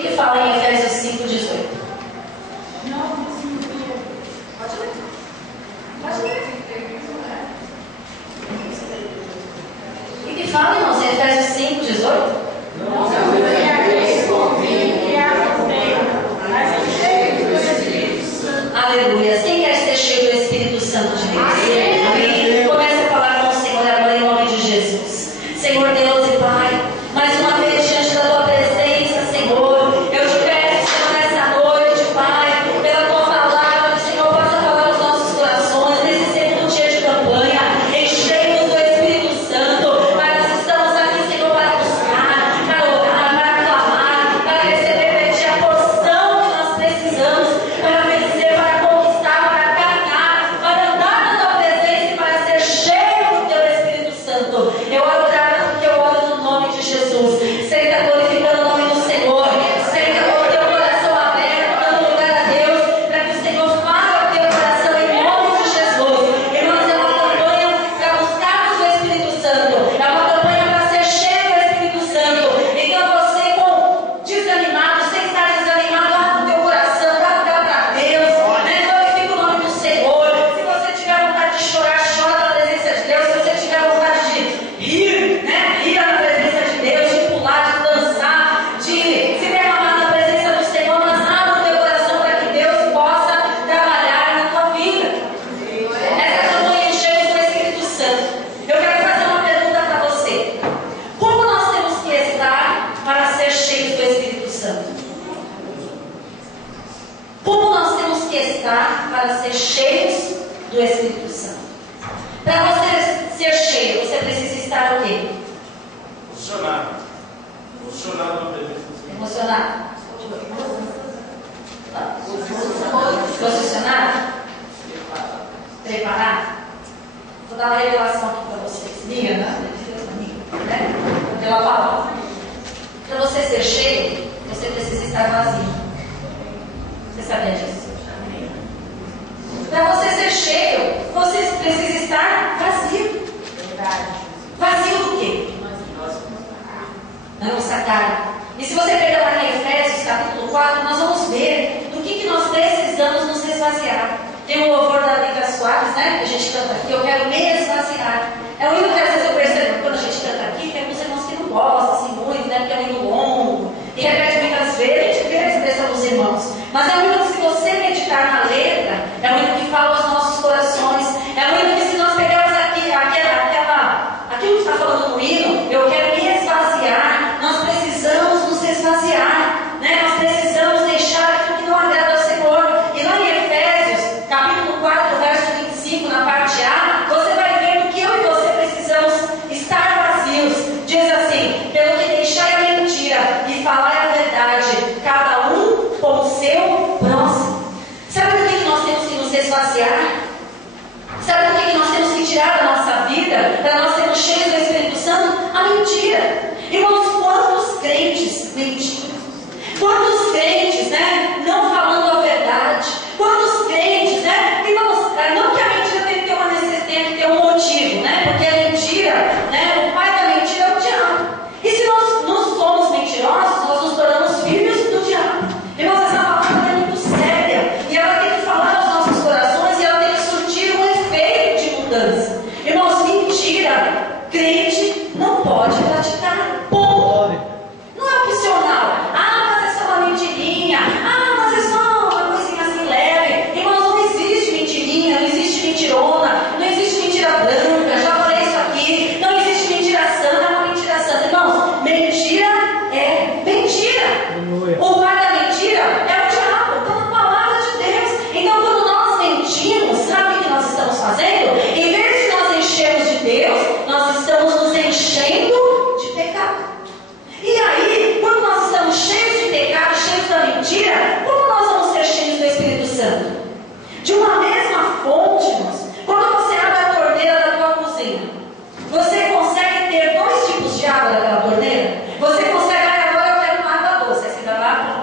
que fala em Efésios 5:18? Pode ler. Pode ler. O que fala, irmãos, em Efésios 5:18? Aleluia. Quem quer ser cheio do Espírito Santo de Deus? Amém. Comece a falar com o Senhor agora em nome de Jesus. Senhor Deus e Pai, mais uma vez diante da tua presença, Senhor, eu te peço, Senhor, nessa noite, Pai, pela tua palavra, que o Senhor possa falar aos nossos corações nesse segundo dia de campanha, enchemos do Espírito Santo. Mas nós estamos aqui, Senhor, para buscar, para orar, para clamar, para receber de ti a porção que nós precisamos para vencer, para conquistar, para caminhar, para andar na tua presença e para ser cheio do teu Espírito Santo. Eu oro porque eu oro no nome de Jesus. Senta glorificando o nome do Senhor. Senta com o teu coração aberto, dando lugar a Deus, para que o Senhor fale ao teu coração em nome de Jesus. Irmãos, é uma campanha para buscarmos o Espírito Santo. É uma campanha para ser cheio do Espírito Santo. Então você, com desanimado, sem estar desanimado, abre o teu coração, dá lugar para Deus, né? Glorifica o nome do Senhor. Se você tiver vontade de chorar, chora na presença de Deus. Se você tiver vontade de rir, né? Rir na presença de Deus, de pular, de dançar, de se derramar na presença do Senhor, mas abre o teu coração para que Deus possa trabalhar na tua vida. Essa campanha encheu do Espírito Santo. Eu quero fazer uma pergunta para você. Como nós temos que estar para ser cheios do Espírito Santo? Como nós temos que estar para ser cheios do Espírito Santo? Para você ser cheio, você precisa estar o quê? Funcionado. Funcionado na presença do Senhor. Emocionado? Posicionado? Preparado? Vou dar uma revelação aqui para vocês. Minha, né? Pela palavra. Para você ser cheio, você precisa estar vazio. Você sabia disso? Para você ser cheio, você precisa estar vazio. Vazio do quê? Da nossa carne. E se você pegar lá em Efésios capítulo 4, nós vamos ver do que nós precisamos nos esvaziar. Tem um louvor da Liga Suaves, né? Que a gente canta aqui, eu quero me esvaziar. É um hino que às vezes eu percebo que quando a gente canta aqui, tem alguns irmãos que não gostam assim muito, né? Porque é um hino longo e repete muitas vezes, a gente vê a expressão dos irmãos. Mas é um hino que, se você meditar na letra, é um hino que fala aos nossos corações. É um hino que, se nós pegarmos aqui, aquilo que está falando no hino, eu quero me esvaziar, nós precisamos nos esvaziar, né? Nós precisamos deixar aquilo que não agrada ao Senhor. E lá em Efésios, capítulo 4, verso 25, na parte A, você vai ver do que eu e você precisamos estar vazios. Diz assim: pelo que deixai a mentira e falar a verdade, cada um com o seu próximo. Sabe por que nós temos que nos esvaziar? Sabe por que nós temos que tirar da nossa vida, para nós sermos cheios do Espírito Santo? A mentira. Irmãos, quantos crentes mentiram? Quantos crentes, né, não falando a verdade? Quantos crentes, né? Irmãos, não que a mentira tem que ter um motivo, né? Porque a mentira, né, o pai da mentira é o diabo. E se nós não somos mentirosos, nós nos tornamos filhos do diabo. Irmãos, essa palavra é muito séria e ela tem que falar aos nossos corações e ela tem que surtir um efeito de mudança. Irmãos, mentira, crente não pode praticar. Ponto. Não é opcional. Ah, mas é só uma mentirinha. Ah, mas é só uma coisinha assim leve. Irmãos, não existe mentirinha, não existe mentirona, não existe mentira branca. Já falei isso aqui. Não existe mentira santa, é uma mentira santa. Irmãos, mentira é mentira. O pai da mentira é o diabo. Então, a palavra de Deus. Então, quando nós mentimos, sabe o que nós estamos fazendo? Em vez de nós enchermos de Deus, nós estamos nos enchendo de pecado. E aí, quando nós estamos cheios de pecado, cheios da mentira, como nós vamos ser cheios do Espírito Santo? De uma mesma fonte, irmãos. Quando você abre a torneira da tua cozinha, você consegue ter dois tipos de água daquela torneira? Você consegue, agora eu quero uma água doce. Aí você vai lá,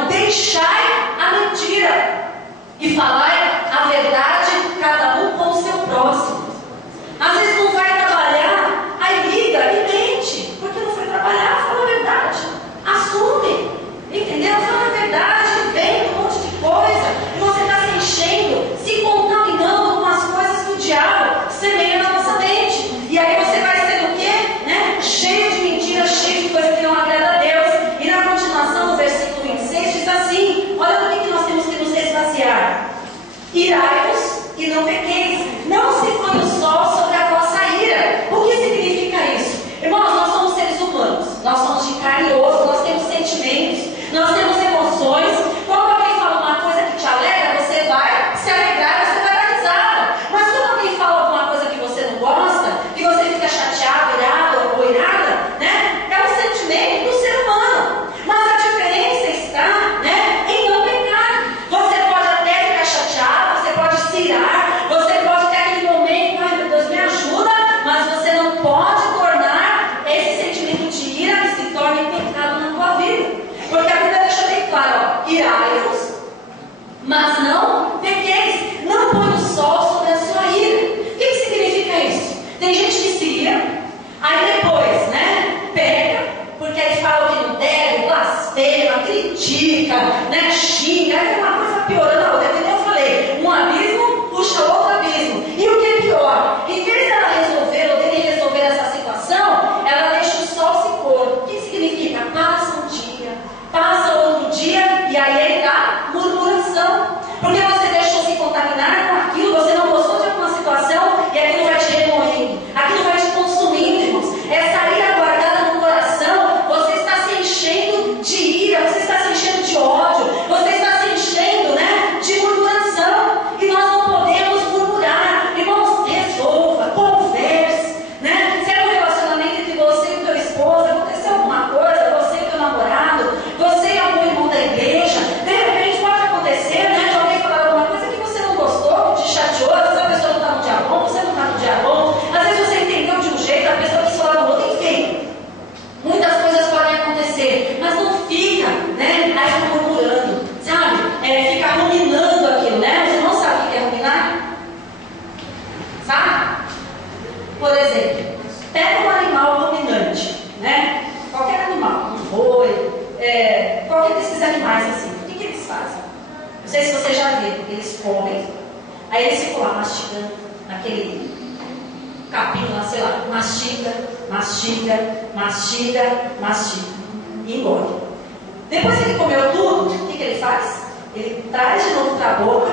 Não, deixai a mentira e falai a verdade, cada um com o seu próximo. Às vezes não vai trabalhar, aí liga e mente, porque não foi trabalhar, fala a verdade, assume, entendeu? Fala a verdade, vem um monte de coisa, e você está se enchendo, se contaminando com as coisas que o diabo semeia na nossa mente, e aí você vai ser o quê? Né? Cheio de mentiras, cheio de coisa que não agrada a Deus. E na continuação, no versículo 26, diz assim: olha do que nós temos que nos esvaziar. Irai-vos e não pequeis, não se põe o sol sobre a vossa ira. O que significa isso? Irmãos, nós somos seres humanos, nós somos de carne e osso, nós temos sentimentos, nós temos emoções. Quando alguém fala uma coisa que te alegra, você vai se alegrar, você vai dar risada. Mas quando alguém fala alguma coisa que você não gosta, que você fica chateado, irado ou irada, né? É um sentimento do ser humano. Mas a diferença está, né, em não pecar. Você pode até ficar chateado, você pode se irar, você pode ter aquele momento, ai meu Deus, me ajuda, mas você não pode tornar esse sentimento de ira que se torne pecado na tua vida. Porque a Bíblia deixa bem claro, ó, irai-vos, mas não pequeis, não põe o sol sobre a sua ira. O que significa isso? Tem gente que se ira, aí depois, né, peca, porque aí fala que não deve, blasfema, critica, né, xinga, aí uma coisa piorando a outra. Como eu falei, um abismo puxa outro abismo. E o que é pior? Em vez dela resolver ou dele resolver essa situação, ela deixa o sol se pôr. O que significa? Passa um dia, passa outro dia, e aí está murmuração. Porque você deixou se contaminar com aquilo, você não gostou de alguma situação, e aquilo vai te remoendo, aquilo vai te consumindo, irmãos. Essa ira guardada no coração, você está se enchendo de ira, você está se enchendo de ódio, você está se enchendo, né, de murmuração. E nós não podemos murmurar. Irmãos, resolva, converse, né? Se é um relacionamento entre você e o teu esposo, aconteceu alguma coisa, você e o teu namorado, você e algum irmão da igreja, de repente pode acontecer, né, de alguém falar alguma coisa que você não gostou, que te chateou, às vezes a pessoa não está no dia bom, você não está no dia bom, às vezes você entendeu de um jeito, a pessoa quis falar do outro, enfim. Muitas coisas podem acontecer, mas não fica, né, aí murmurando, sabe? Fica ruminando aquilo, né? Você não sabe o que é ruminar? Sabe? Por exemplo, pega um animal ruminante, né? Qualquer animal, um boi, qualquer desses animais assim, o que eles fazem? Não sei se você já viu, porque eles comem, aí eles ficam lá mastigando aquele capim lá, sei lá, mastiga, e engole. Depois que ele comeu tudo, o que ele faz? Ele traz de novo para a boca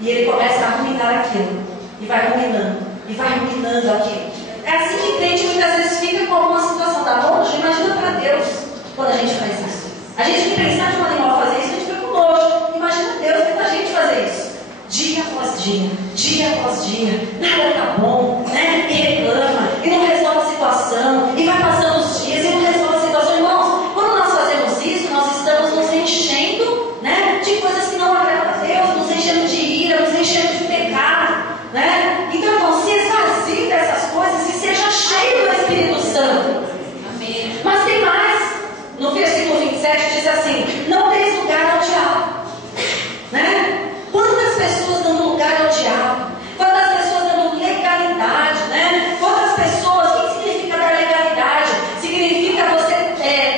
e ele começa a ruminar aquilo, e vai ruminando aquilo. É assim que crente muitas vezes fica com alguma situação da nojo. Imagina para Deus quando a gente faz isso. A gente tem que pensar de um animal fazer isso, a gente fica com nojo. Imagina Deus vendo a gente fazer isso. Dia após dia, nada tá bom, né? E reclama, e não resolve a situação, e vai passando os dias e não resolve a situação. Irmãos, quando nós fazemos isso, nós estamos nos enchendo, né, de coisas que não agradam a Deus, nos enchendo de ira, nos enchendo de pecado, né? Então, irmãos, se esvazie dessas coisas e seja cheio do Espírito Santo. Amém. Mas tem mais. No versículo 27 diz assim: não deis lugar ao diabo, né? Quantas pessoas dando lugar ao diabo? Quantas pessoas dando legalidade, né? Quantas pessoas, o que significa dar legalidade? Significa você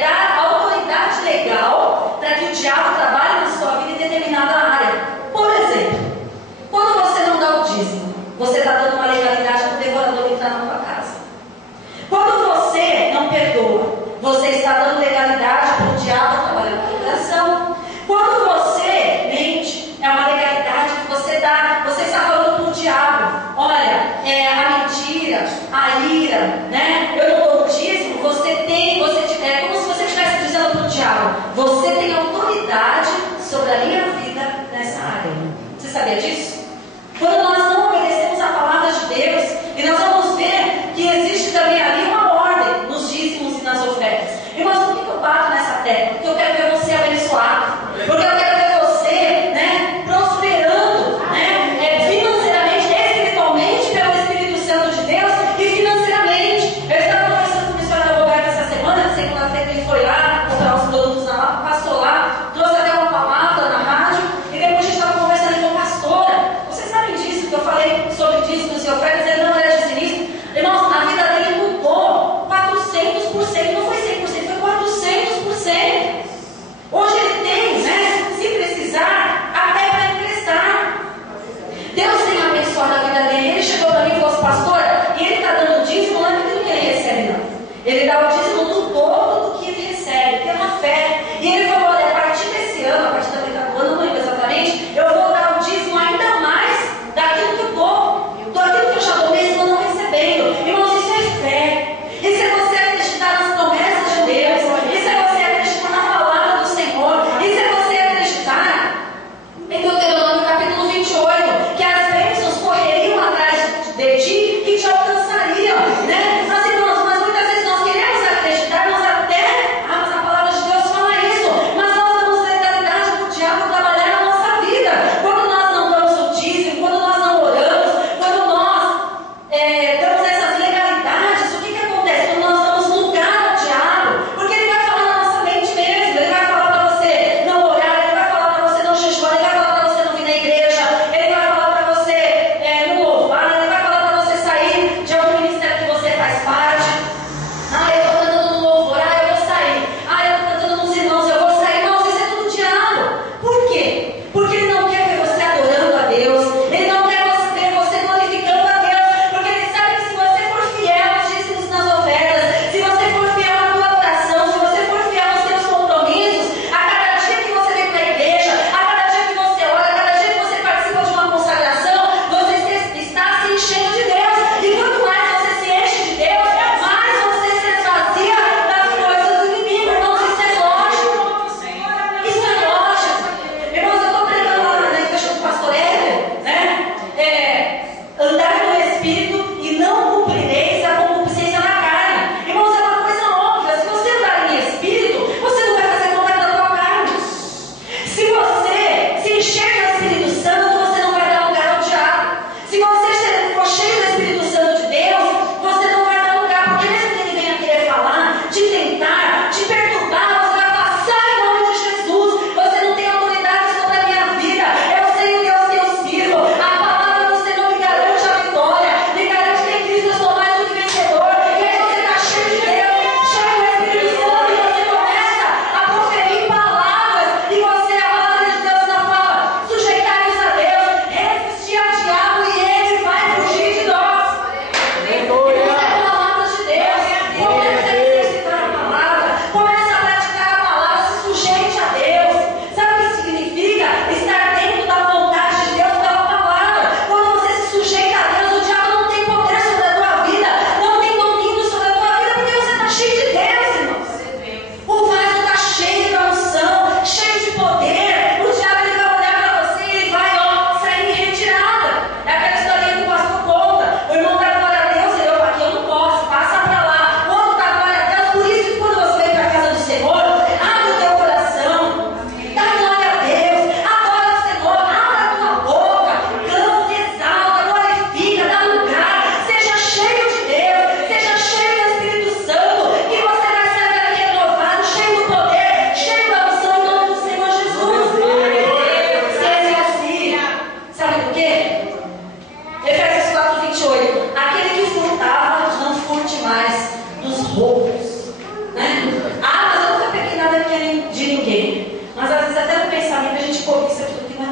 dar autoridade legal para que o diabo trabalhe na sua vida em determinada área. Por exemplo, quando você não dá o dízimo, você está dando uma legalidade para o devorador entrar na sua casa. Quando você não perdoa, você está dando legalidade para o diabo trabalhar na tua coração. Quando você mente, é uma legalidade que você dá. Você está falando para o diabo: olha, a mentira, a ira, né? Eu não dou o dízimo. É como se você estivesse dizendo para o diabo: você tem autoridade sobre a minha vida nessa área. Você sabia disso? Quando nós não obedecemos a palavra de Deus, e nós vamos ver que existe também ali uma ordem nos dízimos e nas ofertas. Irmãos, por que eu bato nessa tecla? Porque eu quero ver você abençoado. Porque eu quero ver você, né, prosperando, né, financeiramente, espiritualmente, pelo Espírito Santo de Deus e financeiramente. Eu estava conversando com o missionário Roberto essa semana, segunda-feira ele foi lá comprar os produtos lá, passou lá, trouxe até uma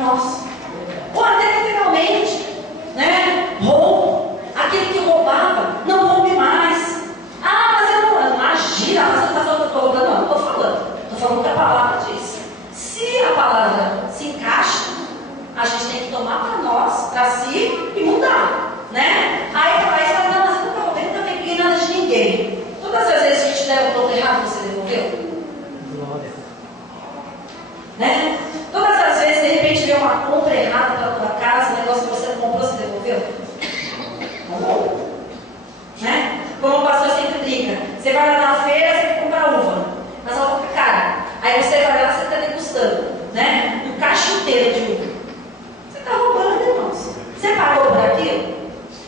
nós. Ou até literalmente, né? Roubo. Aquele que roubava, não roube mais. Ah, mas eu não. Imagina, mas você está falando que eu estou roubando? Não, estou falando. Estou falando que a palavra diz. Se a palavra se encaixa, a gente tem que tomar para nós, para si e mudar, né? Aí você fala, não, mas eu nunca roubei, nunca peguei nada de ninguém. Todas as vezes que te deram um pouco errado, você devolveu? Né? Todas as vezes, de repente, veio uma compra errada para a tua casa, um negócio que você não comprou, você devolveu? Não. Né? Como o pastor sempre brinca, você vai lá na feira, você vai comprar uva, mas ela fica cara. Aí você vai lá, você está degustando, né? Um cacho inteiro de uva. Você está roubando, irmãos. Você pagou por aquilo?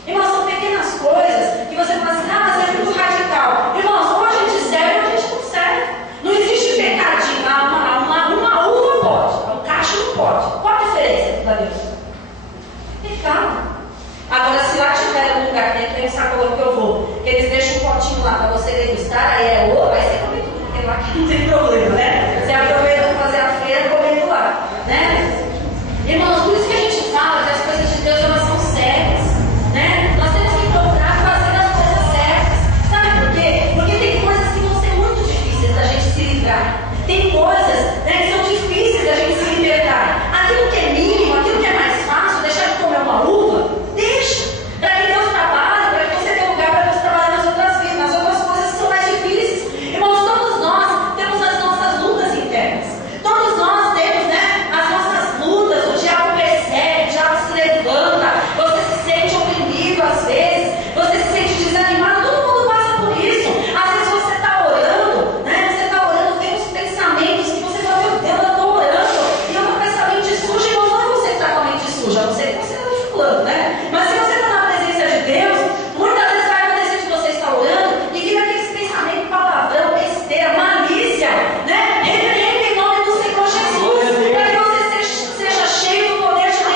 Irmãos, são pequenas coisas que você fala assim, ah, mas é muito radical. Irmãos, ou a gente serve ou a gente não serve. Não existe pecadinho. Uma uva pode, um cacho não pode. Qual a diferença para Deus? Pecado. Agora, se lá tiver um lugar que tem um sacolão que eu vou, que eles deixam um potinho lá para você degustar, aí é ouro, aí você come tudo, porque lá que não tem problema, né? Você aproveita para fazer a feira comendo lá, né? Irmãos, por isso que a gente fala que as coisas de Deus, elas são sérias, né? Nós temos que procurar fazer as coisas certas. Sabe por quê? Porque tem coisas que vão ser muito difíceis da gente se livrar. Tem coisas, né, que são difíceis da gente se libertar. Aquilo que é mínimo, aquilo que é mais fácil, deixar de comer uma uva, deixa. Para que Deus trabalhe, para que você tenha lugar para Deus trabalhar nas outras vidas, nas outras coisas que são mais difíceis. Irmãos, todos nós temos as nossas lutas internas. Todos nós temos, né, as nossas lutas. O diabo persegue, o diabo se levanta, você se sente oprimido às vezes, você se sente desanimado, todo mundo passa por isso. Às vezes você está orando, né, você está orando, vem os pensamentos que você fala, meu Deus, eu estou orando, e eu estou com essa mente suja, irmão, não é você que está com a mente suja, você que está falando, né? Mas se você está na presença de Deus, muitas vezes vai acontecer de você estar orando e vir aqueles pensamentos, palavrão, besteira, malícia, né? Repreenda em nome do Senhor Jesus, para que você seja cheio do poder de Deus,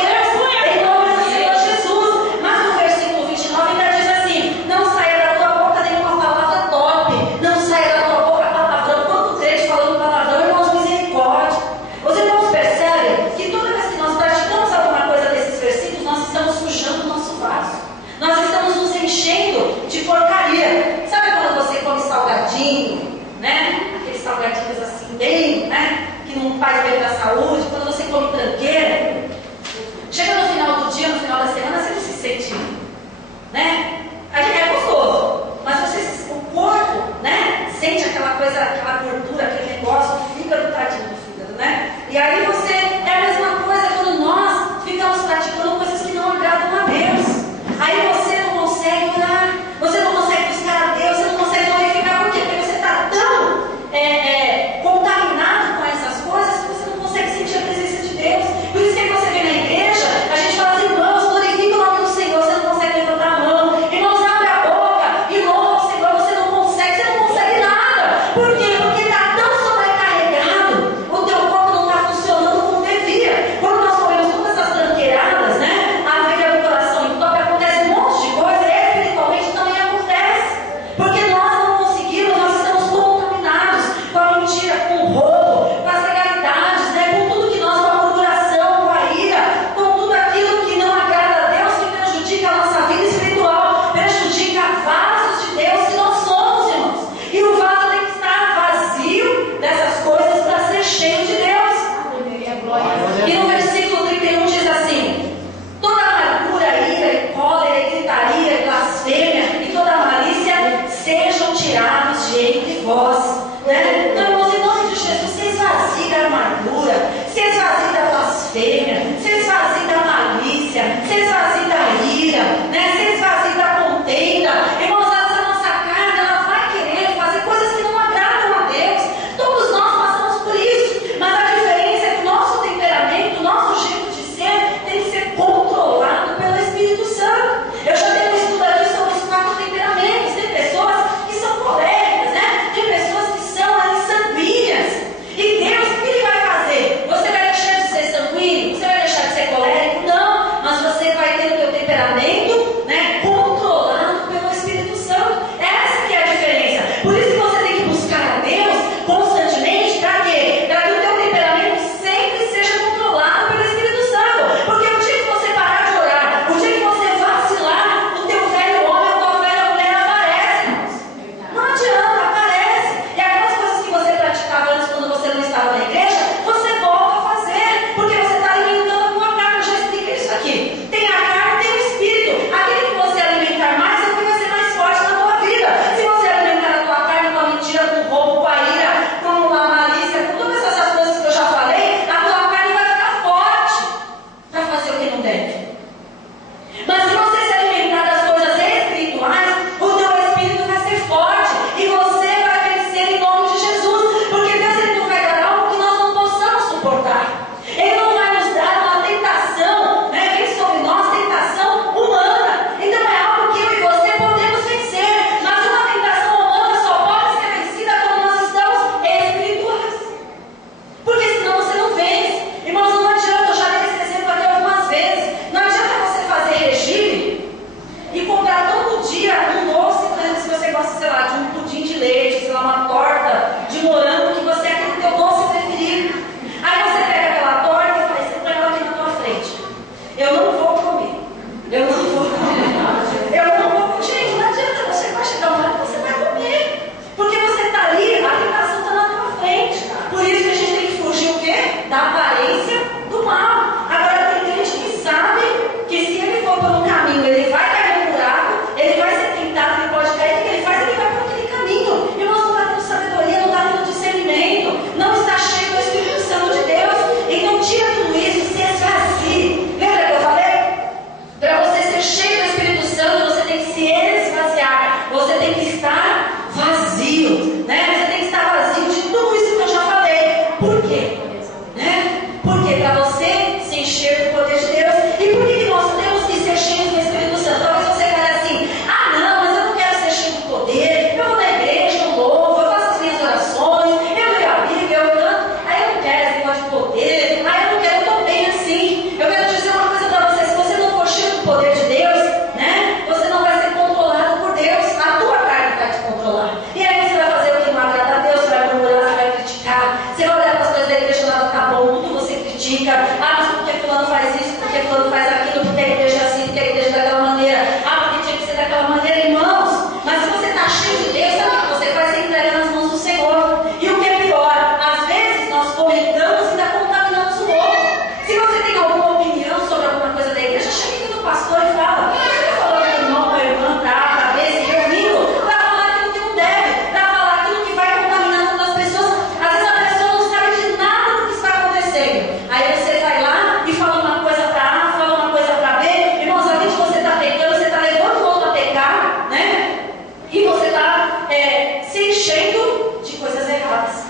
em nome do Senhor Jesus. Mas no versículo 29 ainda diz assim: não saia da tua boca nenhuma palavra torpe, não saia da tua boca palavrão. Quanto crente falando palavrão, irmãos, misericórdia. Os irmãos percebem que toda vez que nós praticamos alguma coisa desses versículos, nós estamos sujando o nosso vaso. Nós estamos nos enchendo de porcaria. Sabe quando você come salgadinho, né? Aqueles salgadinhos assim, bem, né? Que não faz bem para a saúde. Quando você come tranqueira, chega no final do dia, no final da semana, você não se sente, né? É gostoso, mas o corpo, né? Sente aquela coisa, aquela gordura, aquele negócio, o fígado, tadinho do fígado, né? E aí você, é a mesma coisa quando nós ficamos praticando coisas que não agradam a Deus. Aí você não consegue orar, você não consegue buscar a Deus, você não consegue glorificar. Por quê? Porque você está tão contaminado com essas coisas que você não consegue sentir a presença de Deus. Por isso que você vem na igreja, a gente fala assim, irmãos, glorifica o nome do Senhor, você não consegue levantar a mão. Irmãos, abre a boca e louva o Senhor, você não consegue nada. Por quê? Porque está tão sobrecarregado, o teu corpo não está funcionando como devia. Quando nós comemos todas essas tranqueiradas, né? A veia do coração entope, acontece um monte de coisa, e espiritualmente também acontece. Porque nós não conseguimos, nós estamos contaminados com a mentira, com o roubo, com as legalidades, né? Com tudo que nós, com a murmuração, com a ira, com tudo aquilo que não agrada a Deus, que prejudica a nossa vida espiritual, prejudica vasos de Deus que nós somos, irmãos. E o vaso tem que estar vazio dessas coisas para ser cheio de Deus. E no versículo 31 diz assim: toda amargura, ira, e cólera, e gritaria, e blasfêmia, e toda malícia sejam tirados de entre vós. Né? Então, irmãos, em nome de Jesus, se esvazie da amargura, se esvazie da blasfêmia, se esvazie da malícia, se esvazie da ira, né? Se esvazie da contenda. Irmãos, essa nossa carne, ela vai querer fazer coisas que não agradam a Deus. Todos nós passamos por isso, mas a diferença é que o nosso temperamento, o nosso jeito de ser, tem que ser controlado pelo Espírito Santo. Eu já dei um estudo aqui sobre os 4 temperamentos. Tem pessoas que são coléricas, né? Tem pessoas que são sanguíneas. E Deus, o que Ele vai fazer? Você vai deixar de ser sanguíneo? Você vai deixar de ser colérico? Não, mas você vai ter o teu temperamento, né, controlado pelo Espírito Santo. Essa que é a diferença. Por isso que você tem que buscar a Deus constantemente. Para quê? Para que o teu temperamento sempre seja controlado pelo Espírito Santo. Ah, mas por que fulano faz isso? Por que fulano faz aquilo? Por que a igreja é assim? Por que a igreja é daquela maneira? Ah, porque tinha que ser daquela maneira, irmãos. Mas se você está cheio de Deus, sabe o que você faz? Você entrega nas mãos do Senhor. E o que é pior, às vezes nós comentamos e ainda contaminamos o outro. Se você tem alguma opinião sobre alguma coisa da igreja, chega aqui no pastor e fala: você está falando do irmão, para a irmã, para ver se reunindo, para falar aquilo que não deve, para falar aquilo que vai contaminando outras pessoas. Às vezes a pessoa não sabe de nada do que está acontecendo. Aí você vai lá e fala uma coisa para A, fala uma coisa para B. Irmãos, além de você estar pecando, você está levando o outro a pecar, né? E você está se enchendo de coisas erradas,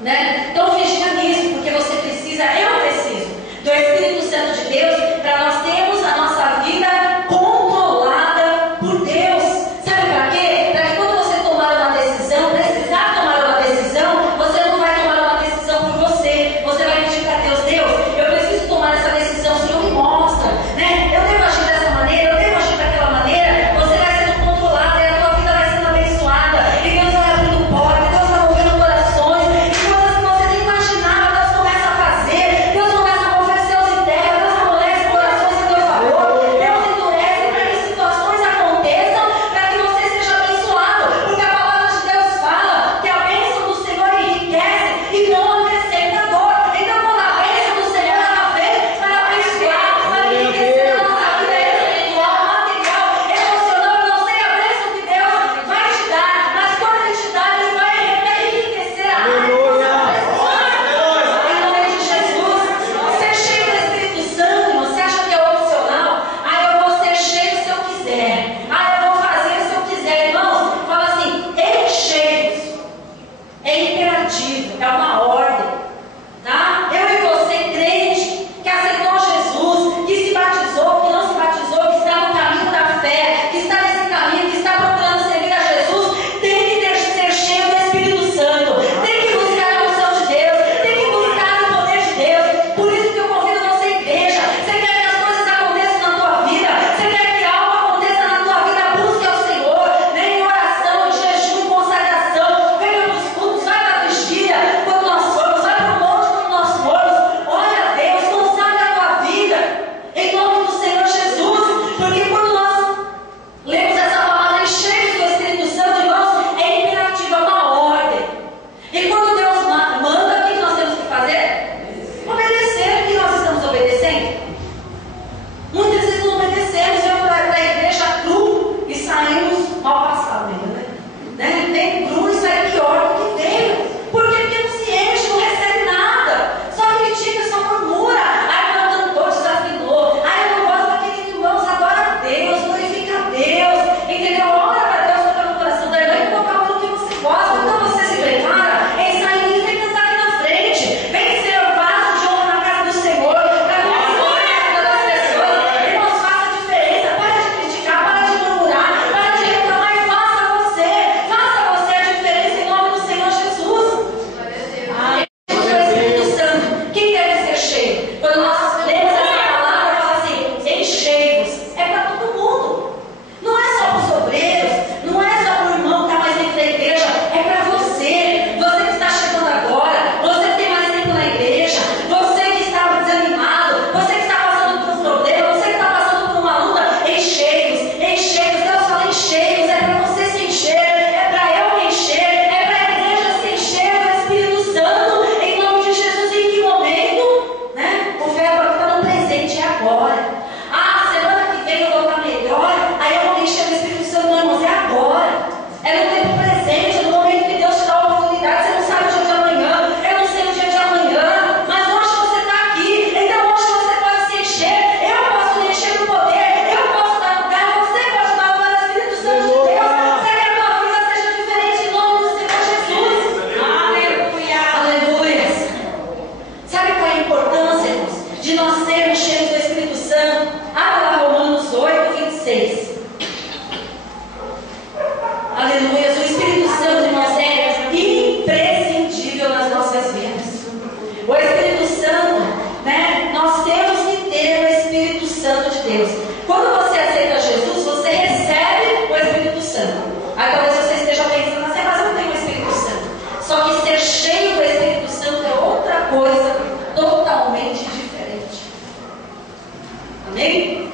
né? Então vigia nisso, porque você precisa, eu preciso do Espírito Santo de Deus para nós termos a nossa vida controlada por Deus. Sabe para quê? Para que quando você tomar uma decisão, precisar tomar uma decisão, você não vai tomar uma decisão por você. Você vai pedir para Deus: Deus, eu preciso tomar essa decisão, Senhor, me mostra, né? Eu devo agir dessa maneira, eu devo agir daquela maneira. Você vai sendo controlada e a tua vida vai sendo abençoada. E Deus vai abrindo portas, Deus vai movendo corações, e coisas que você nem imaginava, Deus começa a fazer. Deus começa a mover céus e terra, Deus amolece corações em teu favor. Deus endurece para que situações aconteçam, para que você seja abençoado. Porque a palavra de Deus fala que a bênção do Senhor enriquece e não acrescenta dor. Então, quando a bênção do Senhor ela vem para abençoar, para enriquecer a nossa vida espiritual, material, emocional, eu não sei a bênção que Deus vai te dar, mas quando Ele te dá, Ele vai enriquecer a alma. Em nome de Jesus, ser cheio do Espírito Santo, você acha que é opcional? Ah, eu vou ser cheio se eu quiser. Ah, eu vou fazer se eu quiser. Irmãos, fala assim: encheios. É imperativo, é uma ordem. Tá? Eu e você, crente, que aceitou Jesus, que se batizou, que não se batizou, que está no caminho da fé, que está nesse caminho, que está procurando servir a Jesus, tem que ser cheio do Espírito Santo, tem que buscar a unção de Deus, tem que buscar o poder de Deus. Por isso que eu convido você, igreja. Você quer que as coisas aconteçam na tua vida? Você quer que algo aconteça na tua vida? Busque ao Senhor, né? Em oração, em jejum, em consagração. Venha para os cultos, vai para a vigília quando nós formos, vai para o monte quando nós formos. Olha a Deus, consagra a tua vida em nome do Senhor Jesus. Porque quando nós lemos essa palavra cheios do Espírito Santo, irmãos, é imperativo, é uma ordem. E quando Deus manda, o que nós temos que fazer? Obedecer. O que nós estamos obedecendo? Muitas vezes não obedecemos, vamos para a igreja cru e saímos mal passados, né? Vem cru e sai pior do que veio. Por quê? Porque não se enche, não recebe nada. Só critica, só murmura. Ai, meu cantor desafinou. Ai, eu não gosto daquele. Irmãos, adora a Deus, glorifica a Deus. Entendeu? Ora para Deus, toca no coração da irmã e colocar aquilo que você gosta. Então você se prepara em sair e vem cantar aqui na frente. Vem ser o vaso de honra na casa do Senhor. Para abençoar a vida das pessoas. Irmãos, faça a diferença. Para de criticar, para de murmurar, para de reclamar e faça você. Faça você a diferença em nome do Senhor Jesus. O Espírito Santo, quem deve ser cheio? Quando nós lemos essa palavra, fala assim: enchei-vos. É para todo mundo. Não é só para os obreiros, não é só para o irmão que está mais dentro da igreja, é para você. Você que está chegando agora, você que tem mais tempo na igreja, você que está desanimado, você que está passando por um problema, você que está passando por uma luta. Enchei-vos, enchei-vos. Deus fala enchei-vos, é para você se encher, é para eu me encher, é para a igreja se encher do Espírito Santo, em nome de Jesus. Em que momento? Né? O verbo aqui está no presente, é agora. Ah, semana que vem eu vou estar melhor, aí eu vou me encher do Espírito Santo. Não, irmãos, é agora. É no tempo presente, é no momento que Deus te dá a oportunidade. Você não sabe o dia de amanhã, eu não sei o dia de amanhã, mas hoje você está aqui, então hoje você pode se encher. Eu posso me encher do poder, eu posso dar lugar, você pode dar lugar ao Espírito Santo de Deus. Você quer que a tua vida seja diferente em nome do Senhor Jesus. Aleluia. Aleluia. Sabe qual é a importância, irmãos, de nós sermos cheios do Espírito Santo? Abra lá Romanos 8, 26. Aleluia. O Espírito Santo, irmãos, é imprescindível nas nossas vidas. O Espírito Santo, né? Nós temos que ter o Espírito Santo de Deus. Quando você aceita Jesus, você recebe o Espírito Santo. Aí talvez você esteja pensando assim: mas eu não tenho o Espírito Santo. Só que ser cheio do Espírito Santo é outra coisa totalmente diferente. Amém?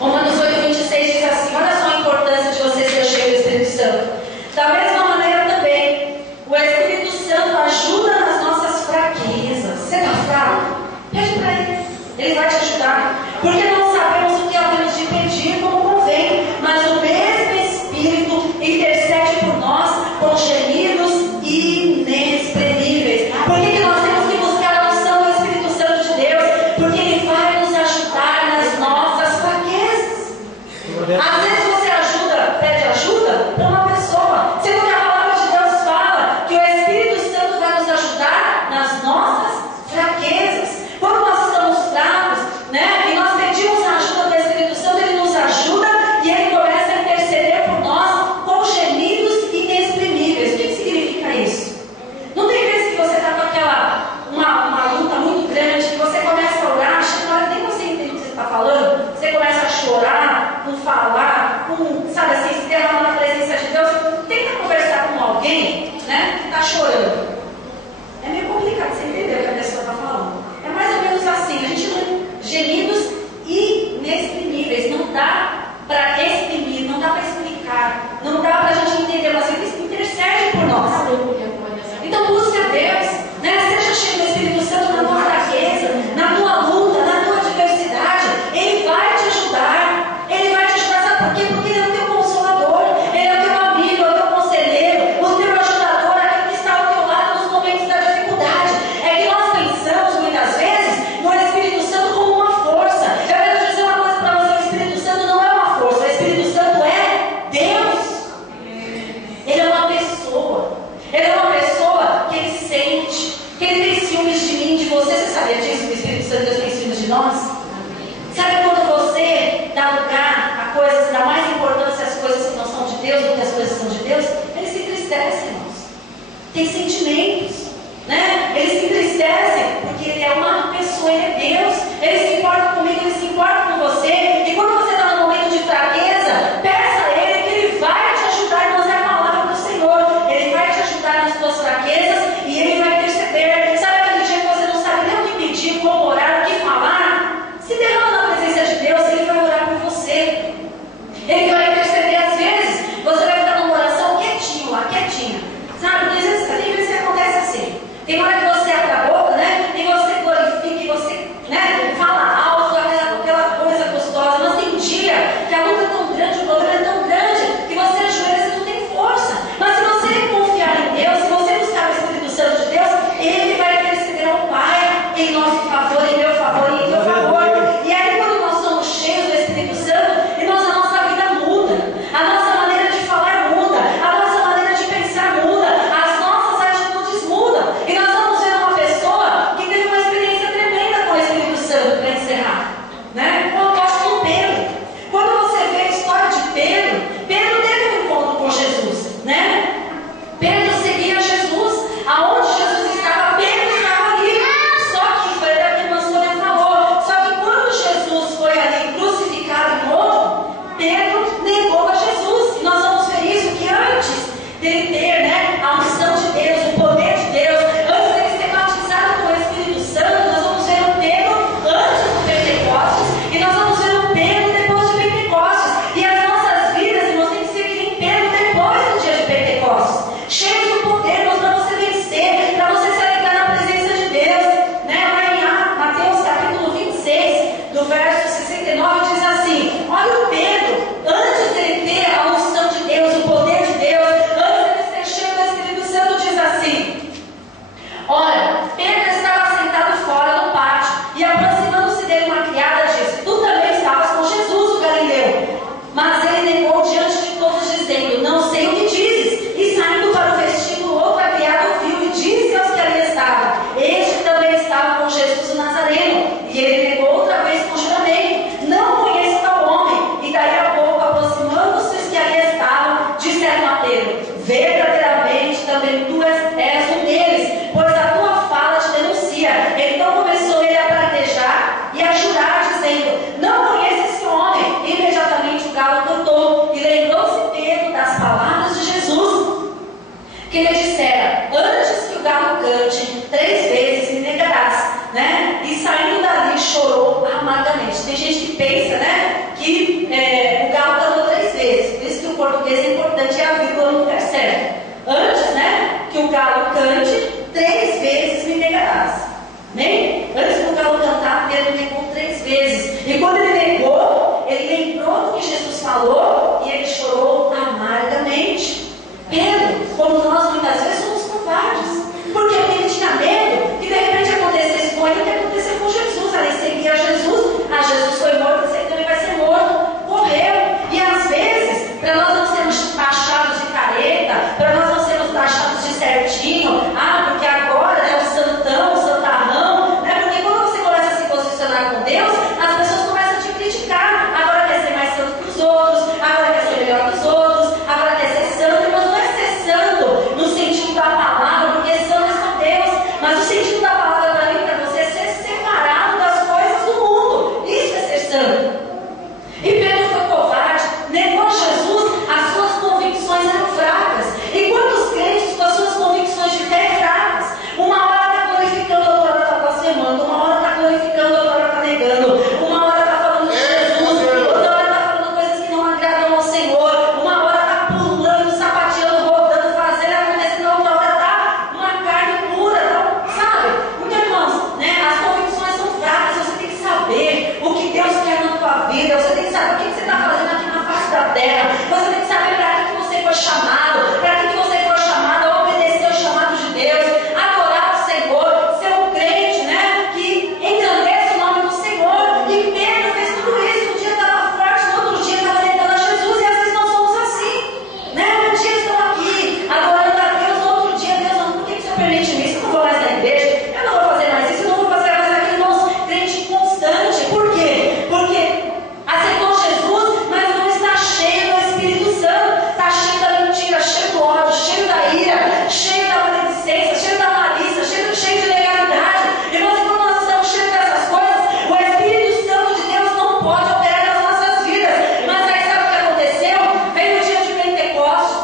Romanos 8:26 diz assim, olha só a importância de você ser cheio do Espírito Santo. Da mesma maneira também, o Espírito Santo ajuda nas nossas fraquezas. Você está fraco? Pede para Ele. Ele vai te ajudar. Porque não sabemos o que havemos de pedir como convém, mas o mesmo Espírito intercede por nós com gemidos inexprimíveis. Por que nós temos que buscar a unção do Espírito Santo de Deus? Porque Ele vai nos ajudar nas nossas fraquezas. Às vezes você pede ajuda para uma pessoa, sendo que a palavra de Deus fala que o Espírito Santo vai nos ajudar nas nossas fraquezas. Quando nós estamos fracos, né, e nós pedimos a ajuda do Espírito Santo, Ele nos ajuda e Ele começa a interceder por nós com gemidos inexprimíveis. O que significa isso? Não tem vezes que você está com uma luta muito grande, que você começa a orar, chega uma hora nem você entende o que você está falando, você começa a chorar, não falar, sabe assim, se derrama na presença de Deus. Tenta conversar com alguém, né, que está chorando. É meio complicado você entender o que a pessoa está falando. É mais ou menos assim, a gente não... Gemidos inexprimíveis, não dá para exprimir, não dá para explicar, não dá para a gente entender, mas Ele intercede por nós. Então busque a Deus, né? Seja cheio do Espírito Santo na tua fraqueza, na tua luta, na tua adversidade. Ele vai te ajudar. Ele vai te ajudar, sabe por quê? Porque Ele é o teu consolador, Ele é o teu amigo, é o teu conselheiro, o teu ajudador, aquele que está ao teu lado nos momentos da dificuldade. É que nós pensamos muitas vezes no Espírito Santo como uma força. Eu quero dizer uma coisa para você: o Espírito Santo não é uma força, o Espírito Santo é Deus. Ele é uma pessoa. Ele é uma pessoa que Ele sente, que Ele tem ciúmes de mim, de você. Você sabia disso? Que o Espírito Santo Deus tem ciúmes de nós? Sabe quando você dá lugar a coisas, dá mais importância às coisas que não são de Deus do que as coisas que são de Deus? Ele se entristece, irmãos. Tem sentimentos, né? Ele se entristece porque Ele é uma pessoa, Ele é Deus. Ele se importa comigo, Ele se importa com você. E quando você está no momento de fraqueza, peça a Ele que Ele vai te ajudar. Irmãos, é a palavra do Senhor. Ele vai te ajudar nas suas fraquezas e Ele vai interceder. Sabe aquele dia que você não sabe nem o que pedir, como orar, o que falar? Se derrama na presença de Deus, Ele vai orar por você. Ele vai interceder. Às vezes, você vai ficar numa oração quietinho lá, quietinha. Sabe? Porque às vezes tem vezes que acontece assim. Tem hora que você Tem gente que pensa, né, que o galo cantou 3 vezes. Por isso que o português é importante e a vírgula no lugar certo. Antes, né, que o galo cante, 3 vezes me negarás. Amém? Antes do galo cantar, Pedro negou 3 vezes. E quando ele negou, ele lembrou do que Jesus falou e ele chorou amargamente. Pedro, como nós muitas vezes somos covardes, porque ele tinha medo que de repente acontecesse com ele o que aconteceu com Jesus. Ele seguia Jesus, Jesus foi morto, você também vai ser morto, morreu. E às vezes, para nós não sermos taxados de careta, para nós não sermos taxados de certinho, porque agora é o santão, o santarrão, né? Porque quando você começa a se posicionar com Deus, as pessoas começam a te criticar. Agora quer ser mais santo que os outros, agora quer ser melhor que os outros, agora quer ser santo. Mas não é ser santo no sentido da palavra, porque santo é só Deus, mas o sentido da palavra para mim e para você é ser separado das coisas do mundo. Isso é ser santo. E Pedro foi covarde, negou Jesus, as suas convicções eram fracas. E quantos crentes com as suas convicções de fé fracas? Uma hora está glorificando, a outra hora está blasfemando, uma hora está glorificando, a outra hora está negando, uma hora está falando de Jesus, outra hora está falando coisas que não agradam ao Senhor, uma hora está pulando, sapateando, rodando, fazendo, acontecendo, a outra hora está uma carne pura, sabe? Então, irmãos, né, as convicções são fracas, você tem que saber o que Deus quer na tua vida, você tem que saber o que você está fazendo aqui na face da terra, você tem que saber para que você foi chamado, para que você foi chamado a obedecer o chamado de Deus, adorar o Senhor, ser um crente, né, que engrandece o nome do Senhor. E Pedro fez tudo isso. Um dia estava forte, no outro dia estava negando a Jesus, e às vezes nós somos assim, né? Um dia estou aqui adorando a Deus, no outro dia, Deus, não, por que o Senhor permite isso? Eu não vou mais na igreja, eu não vou fazer mais isso, eu não vou fazer mais aquilo. Irmãos, crente inconstante. Por quê? Porque aceitou Jesus, mas não está cheio do Espírito Santo, está cheio da mentira, cheio do ódio, cheio da ira, cheio da maledicência, cheio da malícia, cheio de legalidade. Irmãos, e quando nós estamos cheios dessas coisas, o Espírito Santo de Deus não pode operar nas nossas vidas. Mas aí sabe o que aconteceu? Veio o dia de Pentecostes,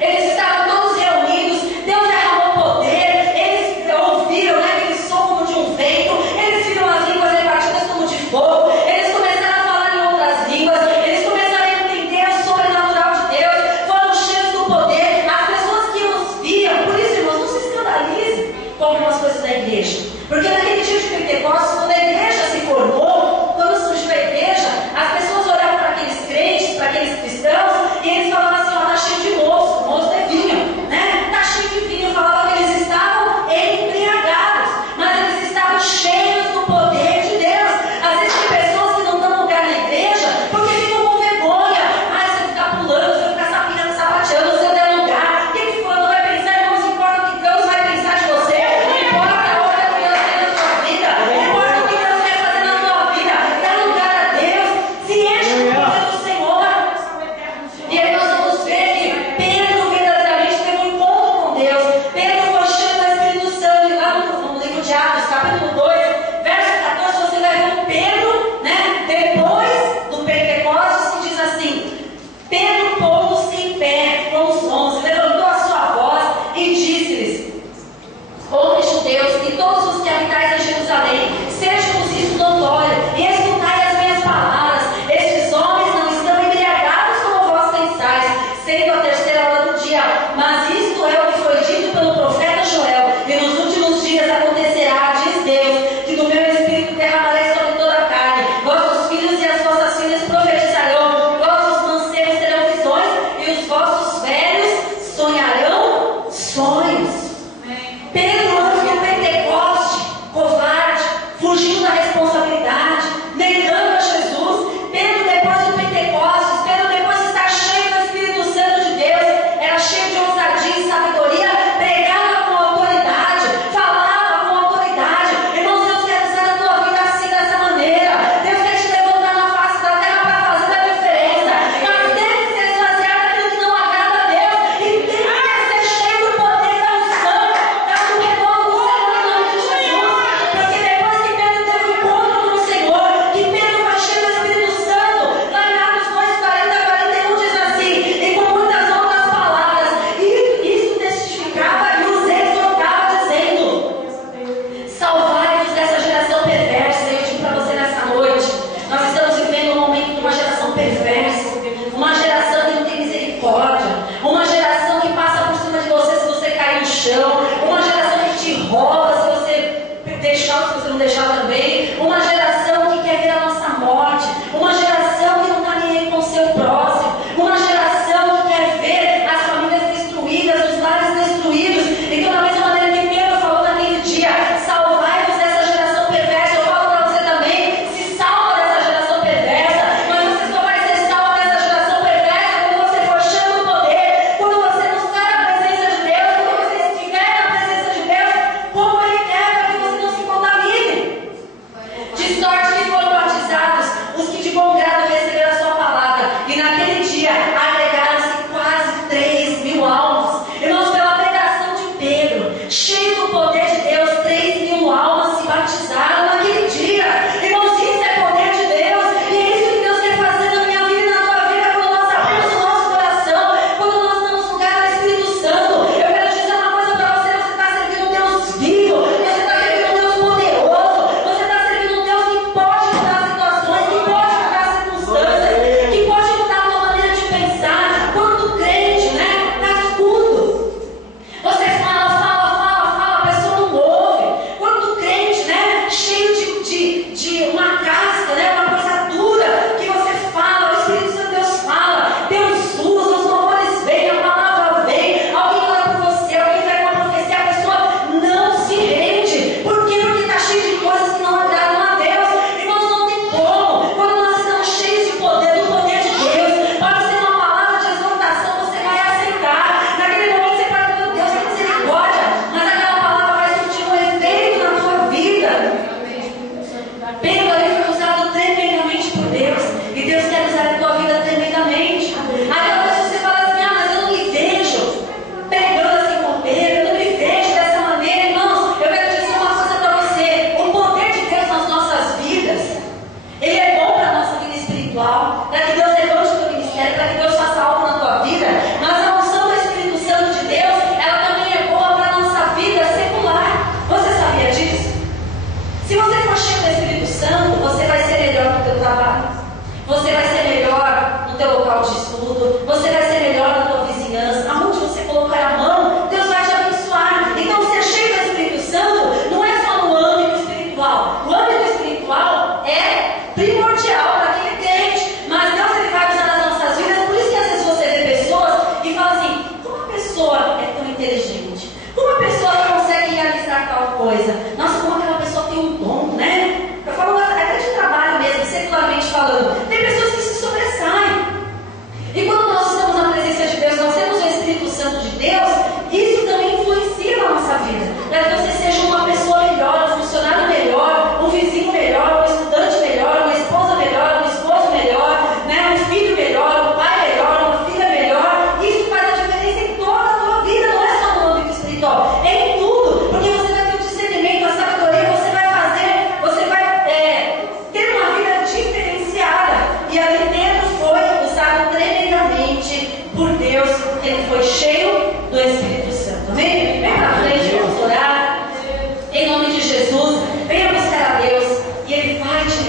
eles estavam todos reunidos, Deus derramou poder, eles ouviram, né, aquele som como de um vento, eles viram as línguas repartidas como de fogo, eles começaram a falar em outras línguas, eles começaram a entender o sobrenatural de Deus, foram cheios do poder. As pessoas que os viam, por isso, irmãos, não se escandalize com algumas coisas da igreja, porque naquele dia de Pentecostes, quando a igreja se formou, quando surgiu a igreja, as pessoas olhavam para aqueles crentes, para aqueles cristãos, e eles falavam assim: ó, tá cheio de moço é vinho, né? Tá cheio de vinho. Falavam que eles estavam embriagados, mas eles estavam cheios do poder de Deus. Às vezes tem pessoas que não dão lugar na igreja porque ficam com vergonha. Se eu ficar pulando, se eu ficar sapateando, se eu der lugar, o que que fulano vai pensar? Irmãos, importa o que Deus vai pensar de você, não importa a obra que Deus tem na sua vida, não importa o que Deus quer fazer na sua vida. Dá lugar a Deus, se enche do poder do Senhor. E aí nós vamos ver que Pedro verdadeiramente teve um encontro com Deus. Pedro foi cheio do Espírito Santo. Lá no livro de Atos, capítulo 2, verso 14, você vai ver um Pedro, né, depois do Pentecostes, que diz assim: Pedro pôs-se em pé com os 11, levantou a sua voz e disse-lhes: homens judeus e todos os que habitais em Jerusalém, sejam-vos isso notório, e escutai as minhas palavras. Estes homens não estão embriagados como vós pensais, sendo a 3ª hora do dia, mas isto é o que foi dito pelo profeta Joel: e nos últimos dias acontecerá, diz Deus, que do meu Espírito derramarei sobre toda a carne. Vossos filhos e as vossas filhas profetizarão, vossos mancebos terão visões, e os vossos velhos sonharão sonhos. Pedro, antes do Pentecoste, covarde, fugindo da responsabilidade, negando a Jesus. Pedro, depois do Pentecostes, Pedro, depois de estar cheio do Espírito Santo de Deus, era cheio de ousadia e sabedoria, pregava com autoridade, falava com autoridade. Irmãos, Deus quer usar a tua vida assim, dessa maneira. Deus quer te levantar na face da terra para fazer a diferença, mas tem que ser esvaziado daquilo que não agrada a Deus, e tem que ser cheio do poder da unção, do renovo do Senhor em nome de Jesus. Porque depois que Pedro teve um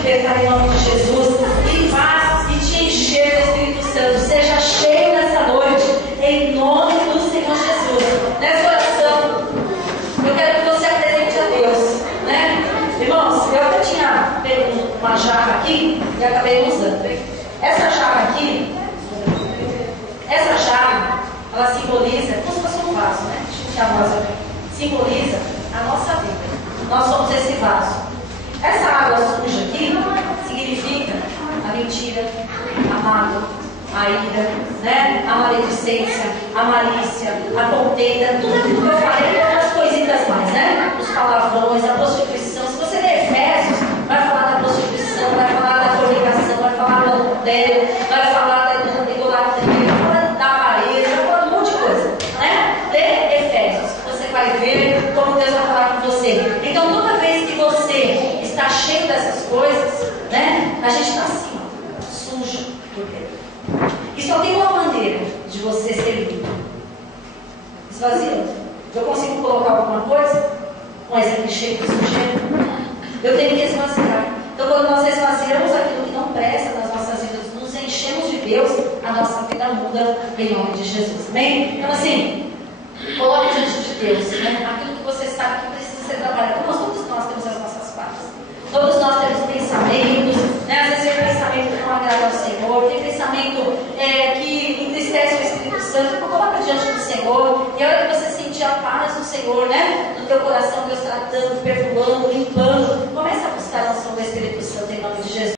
declaro em nome de Jesus, e vá e te encher do Espírito Santo. Seja cheio nessa noite, em nome do Senhor Jesus. Nessa oração, eu quero que você apresente a Deus, né? Irmãos, eu até tinha pego uma jarra aqui e acabei usando. Essa jarra aqui, ela simboliza, como se fosse um vaso, né? Deixa eu tirar simboliza a nossa vida. Nós somos esse vaso. Essa água suja aqui significa a mentira, a mágoa, a ira, né? A maledicência, a malícia, a contenda, tudo aquilo que eu falei e outras coisitas mais, né? Os palavrões, a prostituição. Se você ler Efésios, vai falar da prostituição, vai falar da fornicação, vai falar do adultério, vai falar da idolatria, vai falar da avareza, vai falar de um monte de coisa, né? Lê Efésios, você vai ver como Deus vai falar com você. Então, toda vez que você está cheio dessas coisas, né? A gente está assim, ó, sujo por dentro. E só tem uma maneira de você ser limpo: esvaziando. Eu consigo colocar alguma coisa com esse aqui cheio de sujeira? Eu tenho que esvaziar. Então, quando nós esvaziamos aquilo que não presta nas nossas vidas, nos enchemos de Deus, a nossa vida muda em nome de Jesus. Amém? Então, assim, coloque diante de Deus, né? Aquilo que você sabe que precisa ser trabalhado. Todos nós temos as nossas partes. Todos nós temos pensamentos, né? Às vezes tem pensamento que não agrada ao Senhor, tem pensamento que entristece o Espírito Santo. Então, coloca diante do Senhor, e a hora que você sentir a paz do Senhor, né? No teu coração, Deus tratando, perdoando, limpando, começa a buscar a unção do Espírito